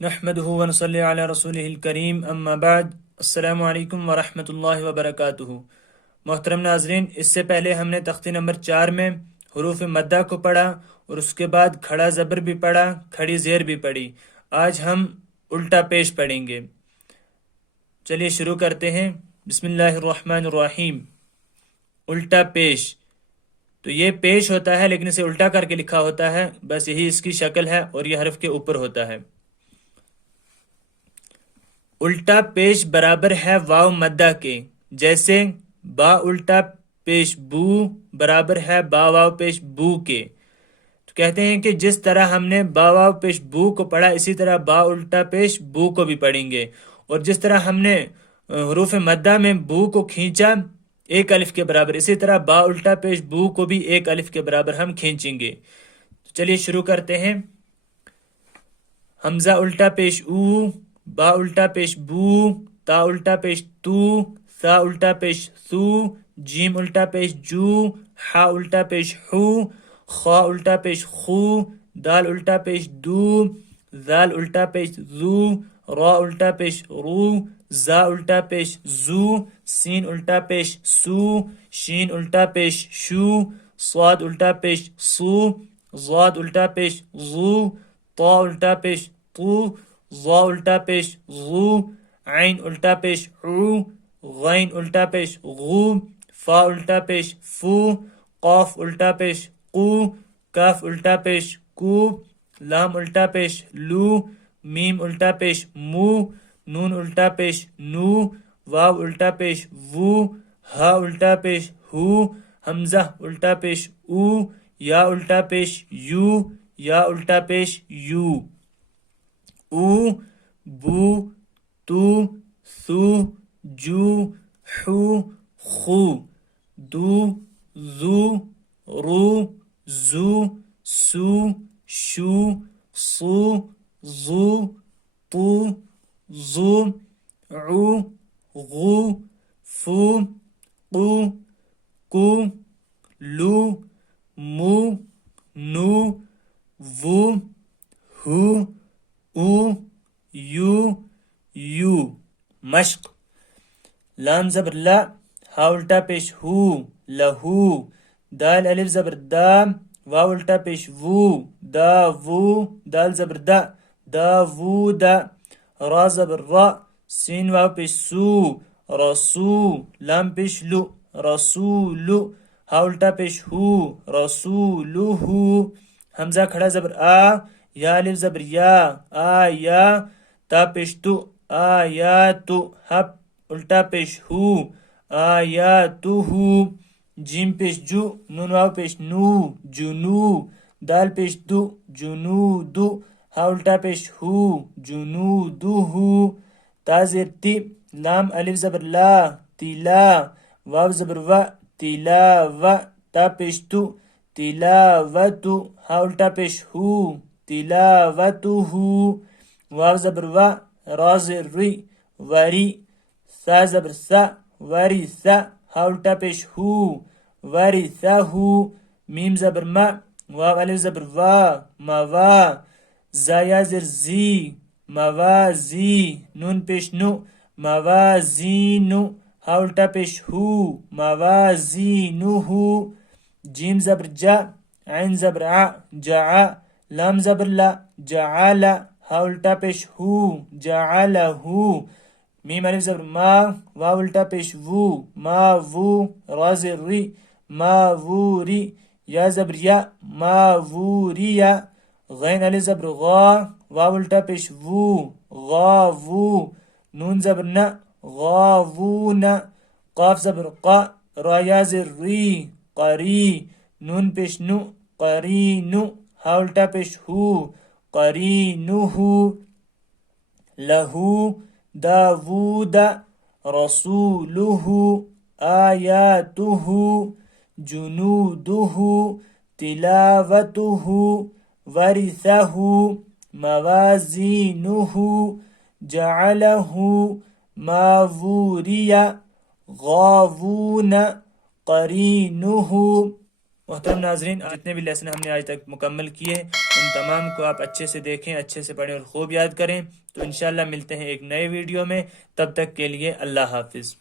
نحمده ونصلي على رسوله الکریم اما بعد السلام علیکم ورحمۃ اللہ وبرکاتہ۔ محترم ناظرین، اس سے پہلے ہم نے تختی نمبر 4 میں حروف مدہ کو پڑھا اور اس کے بعد کھڑا زبر بھی پڑھا، کھڑی زیر بھی پڑھی۔ آج ہم الٹا پیش پڑھیں گے۔ چلیے شروع کرتے ہیں۔ بسم اللہ الرحمن الرحیم۔ الٹا پیش، تو یہ پیش ہوتا ہے لیکن اسے الٹا کر کے لکھا ہوتا ہے، بس یہی اس کی شکل ہے اور یہ حرف کے اوپر ہوتا ہے۔ الٹا پیش برابر ہے واو مدہ کے، جیسے با الٹا پیش بو برابر ہے با واو پیش بو کے۔ تو کہتے ہیں کہ جس طرح ہم نے با واو پیش بو کو پڑھا، اسی طرح با الٹا پیش بو کو بھی پڑھیں گے، اور جس طرح ہم نے حروف مدہ میں بو کو کھینچا ایک الف کے برابر، اسی طرح با الٹا پیش بو کو بھی ایک الف کے برابر ہم کھینچیں گے۔ چلیے شروع کرتے ہیں۔ حمزہ الٹا پیش او، با الٹا پیش بو، تا الٹا پیش تو، ثا الٹا پیش ثو، جیم الٹا پیش جو، حا الٹا پیش حو، خا الٹا پیش خو، دال الٹا پیش دو، ذال الٹا پیش ذو، را الٹا پیش رو، زا الٹا پیش زو، سین الٹا پیش سو، شین الٹا پیش شو، صاد الٹا پیش سو، ضاد الٹا پیش ضو، طا الٹا پیش طو، ظا الٹا پیش غو، عین الٹا پیش عو، غین الٹا پیش غو، فا الٹا پیش فو، قاف الٹا پیش قو، کاف الٹا پیش کو، لام الٹا پیش لو، میم الٹا پیش مو، نون الٹا پیش نو، واو الٹا پیش وو، ہا الٹا پیش ہو، حمزہ الٹا پیش او، یا الٹا پیش یو، یا الٹا پیش یو۔ او، بو، تو، ثو، جو، حو، خو، دو، ذو، رو، زو، سو، شو، صو، ظو، طو، ظو، عو، غو، فو، قو، کو، لو، مو، نو، وو، ہو، او، یو، یو۔ مشق، لام زبر لا، ہا الٹا پیش ہو، لہو، دال الف زبر دا، واو الٹا پیش وو، دا وو، دال زبر دا، دا وو دا، را زبر را، سین واو پیش سو، رسو، لام پیش لو، رسولو، ہا الٹا پیش ہو، رسولو ہو، حمزہ کھڑا زبر آ، یا الف زبر یا، آیا، تا پیش تو، آیاتو، ہا الٹا پیش ہو، آیاتو ہو، جیم پیش جو، نون واو پیش نو، جنو، دال پیش دو، جنودو، ہا الٹا پیش ہو، جنودو ہو، تا زیر تی، لام الف زبر لا، تیلا، واو زبر و، تیلا و، تا پیش تو، تلاوتو، ہا الٹا پیش ہو، تلاوتو ہو، واو زبر و، را زیر ری، وری، ثا زبر ثا، وری ثا، ہا الٹا پیش ہو، وری ثا ہو، میم زبر ما، واو الف زبر وا، موا، زا یا زیر زی، موازی، نون پیش نو، موازینو، ہا الٹا پیش ہو، موازینو ہو، جیم زبر جا، عین زبر ع، جعا، لام زبر لا، جعل، ہا الٹا پیش ہو، جعلہو، میم الف زبر ما، واو الٹا پیش وو، ما وو، را زیر ری، ما ووری، یا زبر یا، ما ووریا، غین الف زبر غا، واو الٹا پیش وو، غاوو، نون زبر نا، غاوونا، قاف زبر قا، را یا زیر ری، قری، نون پیش نو، قرینو، ہا الٹا پیش ہو، قرینوہو، لہو، داود، رسولہو، آیاتہو، جنودہو، تلاوتہو، ورثہو، موازینہو، جعلہو، ماووریہ، غاوون، قرینہو، محترم ناظرین، جتنے بھی لیسن ہم نے آج تک مکمل کیے ان تمام کو آپ اچھے سے دیکھیں، اچھے سے پڑھیں اور خوب یاد کریں۔ تو انشاءاللہ ملتے ہیں ایک نئے ویڈیو میں، تب تک کے لیے اللہ حافظ۔